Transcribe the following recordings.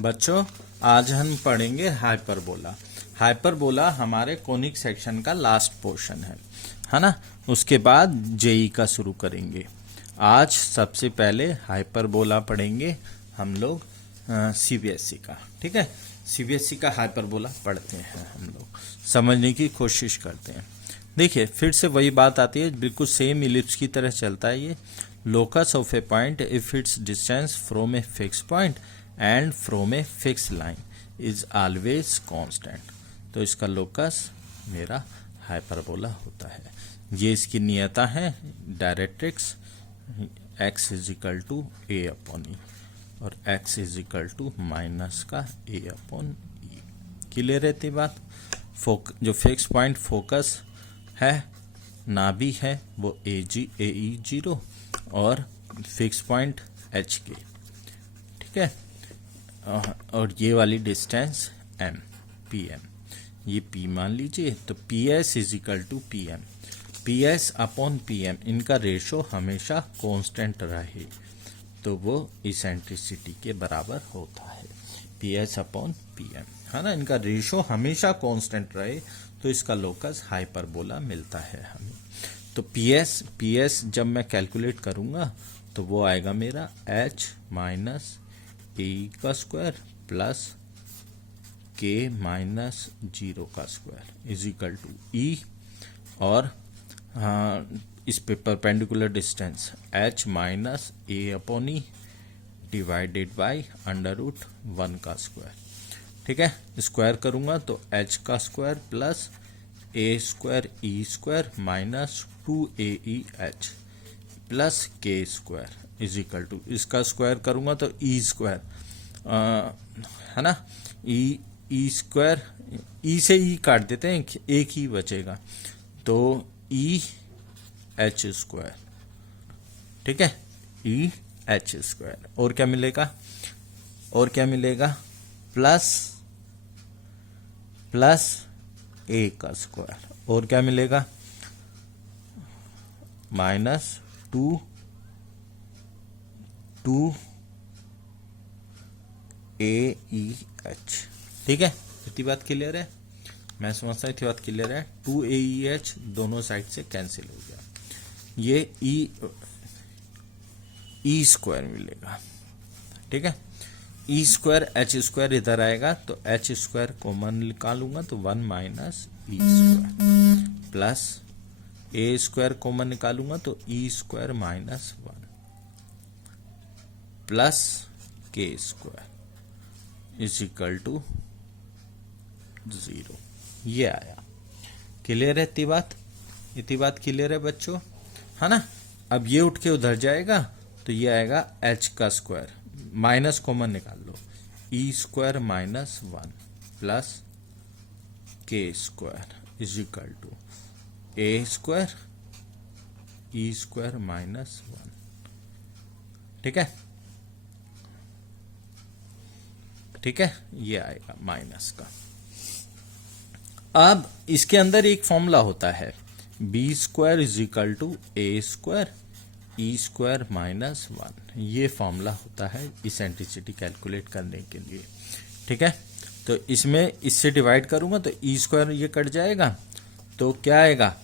बच्चों आज हम पढ़ेंगे हाइपरबोला। हाइपरबोला हमारे कोनिक सेक्शन का लास्ट पोर्शन है ना। उसके बाद जेई का शुरू करेंगे। आज सबसे पहले हाइपरबोला पढ़ेंगे हम लोग सीबीएसई का। ठीक है, सीबीएसई का हाइपरबोला पढ़ते हैं, हम लोग समझने की कोशिश करते हैं। देखिए फिर से वही बात आती है, बिल्कुल सेम इलिप्स की तरह चलता है ये। Locus of A point if it's distance from a fix point and from a fix line is always constant. तो इसका लोकस मेरा हाइपरबोला होता है। ये इसकी नियता है, directrix x is equal to a upon e और x is equal to minus का ए अपॉन ई। क्लियर रहती बात। जो फिक्स पॉइंट फोकस है ना भी है वो ए ई जीरो और फिक्स पॉइंट एच के। ठीक है, और ये वाली डिस्टेंस एम पी एम, ये पी मान लीजिए। तो P S is equal to P M, P S upon P M, इनका रेशो हमेशा कांस्टेंट रहे तो वो इसेंट्रिसिटी के बराबर होता है। P S upon P M है ना, इनका रेशो हमेशा कांस्टेंट रहे तो इसका लोकस हाइपरबोला मिलता है हमें। तो पी एस जब मैं कैलकुलेट करूंगा तो वो आएगा मेरा h माइनस ए का square plus K minus zero का square is equal to E, और इस पे perpendicular distance h minus A upon E divided by under root 1 का स्क्वायर। ठीक है, स्क्वायर करूंगा तो h का square plus A square E square minus 2aeh plus K square is equal to, इसका स्क्वायर करूंगा तो ई स्क्वायर है ना, ई स्क्वायर, ई से ई काट देते हैं, एक ही बचेगा तो ई एच स्क्वायर। ठीक है, ई एच स्क्वायर, और क्या मिलेगा, और क्या मिलेगा, प्लस ए का स्क्वायर, और क्या मिलेगा, माइनस टू ए ई एच। ठीक है, इतनी बात क्लियर है, मैं समझता हूँ इतनी बात क्लियर है। 2aeh दोनों साइड से कैंसिल हो गया, ये ई स्क्वायर मिलेगा। ठीक है, ई स्क्वायर एच स्क्वायर इधर आएगा तो एच स्क्वायर कॉमन निकालूंगा तो 1 माइनस ई स्क्वायर प्लस ए स्क्वायर कॉमन निकालूंगा तो ई square minus 1 plus K square is equal to 0। ये आया। क्लियर है इतनी बात, इतनी बात क्लियर है बच्चों, है ना। अब ये उठ के उधर जाएगा तो ये आएगा h का स्क्वायर, माइनस कॉमन निकाल लो, E square minus 1 plus K square is equal to A square E square minus 1। ठीक है, ठीक है, ये आएगा माइनस का। अब इसके अंदर एक फॉर्मूला होता है, B square is equal to A square E square minus 1। ये फॉर्मूला होता है इसेंट्रिसिटी कैलकुलेट करने के लिए। ठीक है, तो इसमें इससे डिवाइड करूंगा तो ई स्क्वायर ये कट जाएगा तो क्या आएगा,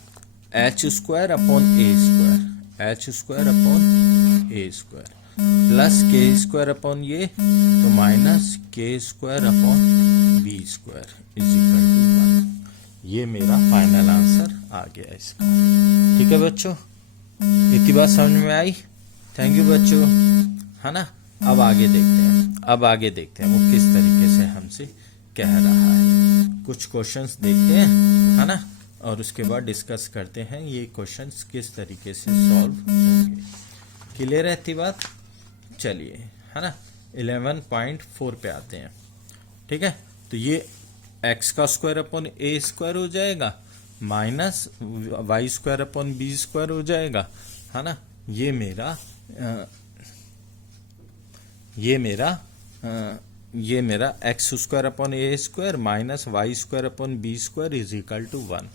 H square upon A square, H square upon A square plus K square upon ये तो minus K square upon B square is equal to 1। ये मेरा फाइनल आंसर आ गया इसका। ठीक है बच्चों, इतनी बात समझ में आई। थैंक यू बच्चों, है ना। अब आगे देखते हैं, अब आगे देखते हैं वो किस तरीके से हमसे कह रहा है। कुछ क्वेश्चंस देखते हैं, है ना, और उसके बाद डिस्कस करते हैं ये क्वेश्चंस किस तरीके से सॉल्व होंगे। क्लियर है इतनी बात। चलिए, है ना, 11.4 पे आते हैं। ठीक है, तो ये x का स्क्वायर अपॉन ए स्क्वायर हो जाएगा minus Y square upon B square हो जाएगा, है ना। ये मेरा x square upon A square minus Y square upon B square is equal to 1।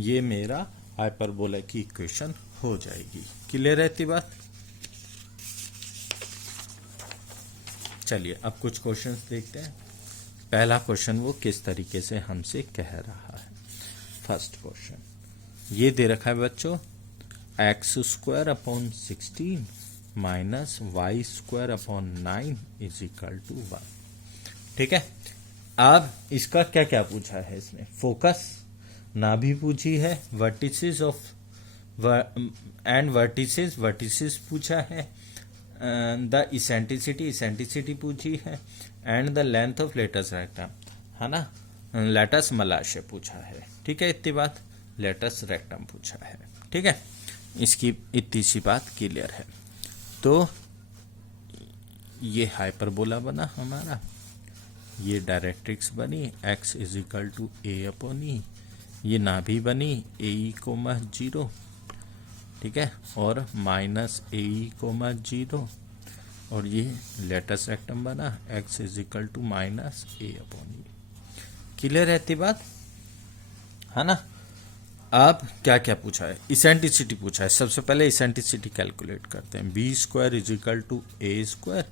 ये मेरा हाइपरबोला की इक्वेशन हो जाएगी। क्लियर रहती बात। चलिए अब कुछ क्वेश्चंस देखते हैं। पहला क्वेश्चन वो किस तरीके से हमसे कह रहा है। फर्स्ट क्वेश्चन ये दे रखा है बच्चों, X square upon 16 minus Y square upon 9 is equal to 1। ठीक है, अब इसका क्या क्या पूछा है इसने, फोकस ना भी पूछी है, वर्टिसेस ऑफ एंड वर्टिसेस पूछा है, द इसेंट्रिसिटी पूछी है, and the length of latus rectum, है ना, लेटस मलाशय पूछा है। ठीक है, इतनी बात, लेटस रेक्टम पूछा है। ठीक है, इसकी इतनी सी बात क्लियर है। तो ये हाइपरबोला बना हमारा, ये डायरेक्ट्रिक्स बनी x is equal to a upon e, ये नाभि बनी ए ई कोमा 0, ठीक है, और माइनस ए ई कोमा 0, और ये लेटस रेक्टम बना x is equal to minus A upon E. Clear रहती बात, है ना। अब क्या क्या पूछा है, इसेंट्रिसिटी पूछा है। सबसे पहले इसेंट्रिसिटी कैलकुलेट करते हैं, B square is equal to A square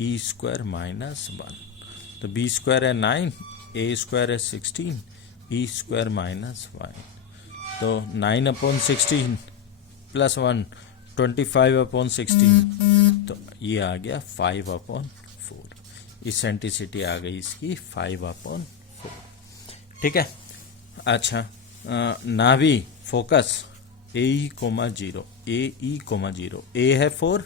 E square minus 1। तो बी स्क्वायर है 9, ए स्क्वायर है 16, ई स्क्वायर माइनस 1। तो 9 अपॉन 16 प्लस 1 25 अपॉन 16, तो ये आ गया 5 अपॉन 4। इसेंट्रिसिटी आ गई इसकी 5 अपॉन 4। ठीक है, अच्छा, नाभि फोकस ए ई कोमा 0, ए ई कोमा 0, ए है 4,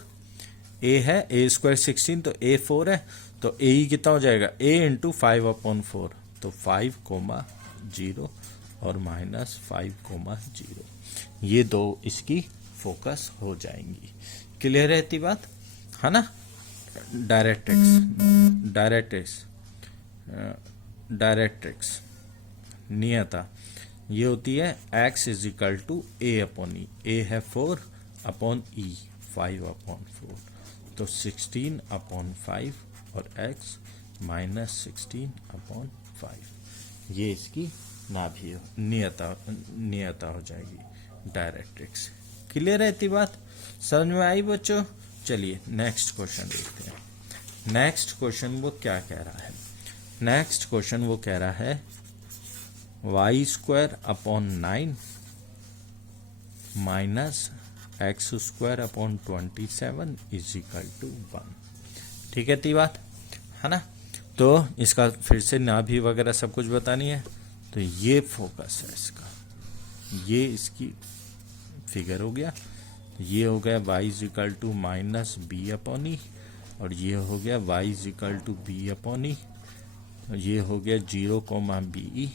ए है ए स्क्वायर 16, तो ए 4 है, तो ए ई कितना हो जाएगा, ए इंटू 5 अपॉन 4, तो 5 कोमा 0 और माइनस 5 कोमा 0, ये दो इसकी फोकस हो जाएंगी। क्लियर रहती बात, है ना। डायरेक्ट्रिक्स नियता ये होती है x is equal to a upon e, a है 4 अपॉन ई 5 अपॉन 4, तो 16 अपॉन 5 और x माइनस 16 अपॉन 5, ये इसकी नाभि नियता हो जाएगी डायरेक्ट्रिक्स। क्लियर रहती बात, समझ में आई बच्चों। चलिए नेक्स्ट क्वेश्चन देखते हैं। नेक्स्ट क्वेश्चन वो क्या कह रहा है, नेक्स्ट क्वेश्चन वो कह रहा है Y square upon 9 minus X square upon 27 is equal to 1। ठीक है ती बात, है ना। तो इसका फिर से नाभि वगैरह सब कुछ बतानी है। तो ये फोकस है इसका, ये इसकी फिगर हो गया, ये हो गया y is equal to minus b upon e, और ये हो गया y is equal to b upon e, ये हो गया 0 कोमा बी ई,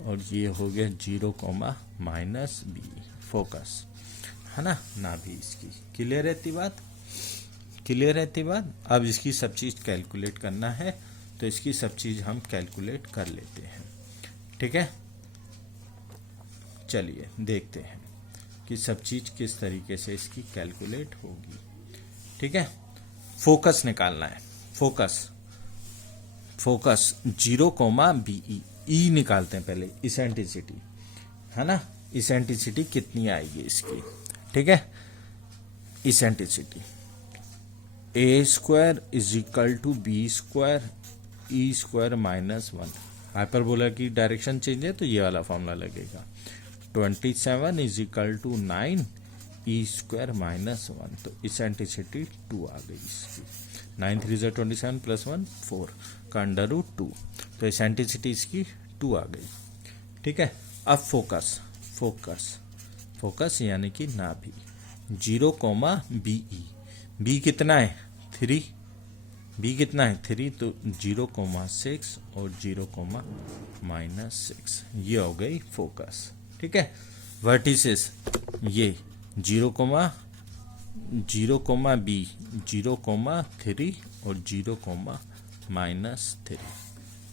और ये हो गया 0 कोमा माइनस बी, फोकस, है ना, नाभि इसकी। क्लियर रहती बात, क्लियर रहती बात। अब इसकी सब चीज कैलकुलेट करना है, तो इसकी सब चीज हम कैलकुलेट कर लेते हैं। ठीक है, चलिए देखते हैं कि सब चीज किस तरीके से इसकी कैलकुलेट होगी। ठीक है, फोकस निकालना है, फोकस 0 कोमा बी ई निकालते हैं पहले, इसेंट्रिसिटी, है ना। इसेंट्रिसिटी कितनी आएगी इसकी, ठीक है। Eccentricity A square is equal to B square E square minus 1। Hyperbola की डायरेक्शन चेंज है तो ये वाला फॉर्मूला लगेगा। 27 is equal to 9 E square minus 1, तो इसेंट्रिसिटी 2 आ गई इसकी। 9 3 = 27 प्लस 1 4 का अंडर रूट 2, तो इसेंट्रिसिटी इसकी 2 आ गई। ठीक है, अब फोकस यानी कि नाभि 0 कोमा बी ई, बी कितना है 3, बी कितना है 3, तो 0 कोमा 6 और 0 कोमा माइनस 6, ये हो गई फोकस। ठीक है, वर्टिसेस ये 0 कोमा बी, 0 कोमा 3 और 0 कोमा माइनस 3,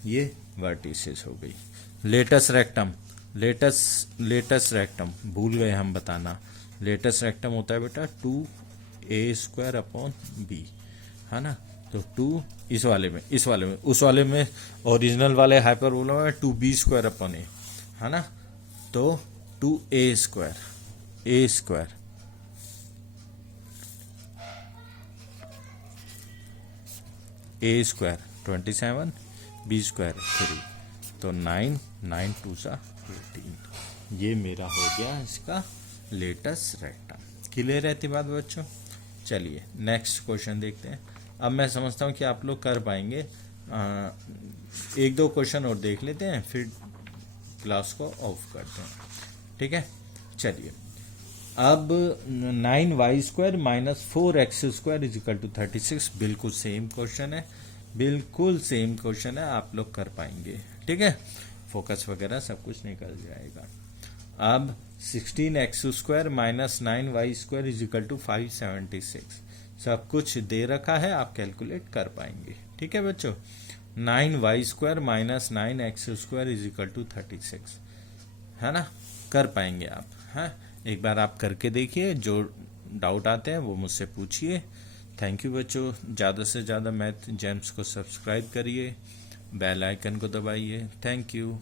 ये वर्टिसेस हो गई। लेटस रेक्टम भूल गए हम बताना, लेटस रेक्टम होता है बेटा 2a स्क्वायर अपॉन बी, है ना। तो 2 इस वाले में उस वाले में ओरिजिनल वाले हाइपरबोला में 2b स्क्वायर अपॉन ए, है ना। तो 2a स्क्वायर ए स्क्वायर 27, बी स्क्वायर 3, तो 9, 9 2 सा 18। ये मेरा हो गया इसका लेटेस्ट रेक्टम। क्लियर रहती बात बच्चों? चलिए नेक्स्ट क्वेश्चन देखते हैं। अब मैं समझता हूँ कि आप लोग कर पाएंगे। एक दो क्वेश्चन और देख लेते हैं, फिर क्लास को ऑफ करते हैं, ठीक है? चलिए, अब 9y² minus 4x² is equal to 36, बिल्कुल सेम क्वेश्चन है, बिल्कुल सेम क्वेश्चन है, आप लोग कर पाएंगे, ठीक है? फोकस वगैरह सब कुछ निकल जाएगा। अब 16x² minus 9y² is equal to 576, सब कुछ दे रखा है, आप कैलकुलेट कर पाएंगे, ठीक है बच्चों? 9y² minus 9x² is equal to 36, है ना? कर पाएंगे आप, हैं? एक बार आप करके देखिए, जो डाउट आते हैं वो मुझसे पूछिए। थैंक यू बच्चों। ज़्यादा से ज़्यादा मैथ जेम्स को सब्सक्राइब करिए, बेल आइकन को दबाइए। Thank you.